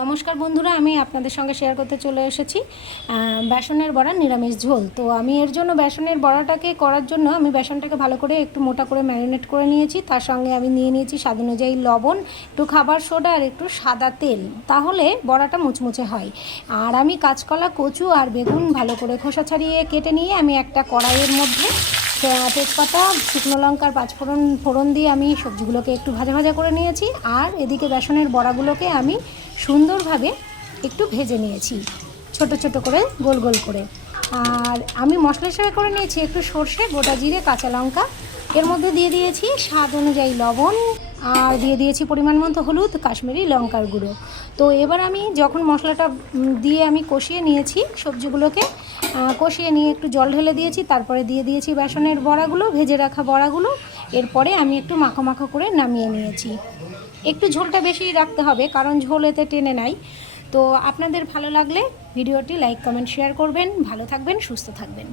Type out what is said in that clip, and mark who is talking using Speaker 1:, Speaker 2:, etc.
Speaker 1: নমস্কার বন্ধুরা, আমি আপনাদের সঙ্গে শেয়ার করতে চলে এসেছি বেসনের বড়া নিরামিষ ঝোল। তো আমি এর জন্য বেসনের বড়াটাকে করার জন্য আমি বেসনটাকে ভালো করে একটু মোটা করে ম্যারিনেট করে নিয়েছি। তার সঙ্গে আমি নিয়ে নিয়েছি স্বাদ অনুযায়ী লবণ, একটু খাবার সোডা আর একটু সাদা তেল। তাহলে বড়াটা মুচমুচে হয়। আর আমি কাঁচকলা, কচু আর বেগুন ভালো করে খোসা ছাড়িয়ে কেটে নিয়ে আমি একটা কড়াইয়ের মধ্যে তেজপাতা, শুকনো লঙ্কার পাঁচফোড়ন ফোড়ন দিয়ে আমি সবজিগুলোকে একটু ভাজা ভাজা করে নিয়েছি। আর এদিকে বেসনের বড়াগুলোকে আমি সুন্দরভাবে একটু ভেজে নিয়েছি। ছোট ছোট করে, গোল গোল করে। আর আমি মশলা হিসেবে করে নিয়েছি একটু সর্ষে, গোটা জিরে, কাঁচা লঙ্কা। এর মধ্যে দিয়ে দিয়েছি স্বাদ অনুযায়ী লবণ। আর দিয়ে দিয়েছি পরিমাণ মতো হলুদ, কাশ্মীরি লঙ্কার গুঁড়ো। তো এবার আমি যখন মশলাটা দিয়ে আমি কষিয়ে নিয়েছি সবজিগুলোকে কষিয়ে নিয়ে একটু জল ঢেলে দিয়েছি, তারপরে দিয়ে দিয়েছি বেসনের বড়াগুলো, ভেজে রাখা বড়াগুলো। এরপরে আমি একটু মাখো মাখো করে নামিয়ে নিয়েছি। একটু ঝোলটা বেশি রাখতে হবে, কারণ ঝোল এতে টেনে নাই। তো আপনাদের ভালো লাগলে ভিডিওটি লাইক, কমেন্ট, শেয়ার করবেন। ভালো থাকবেন, সুস্থ থাকবেন।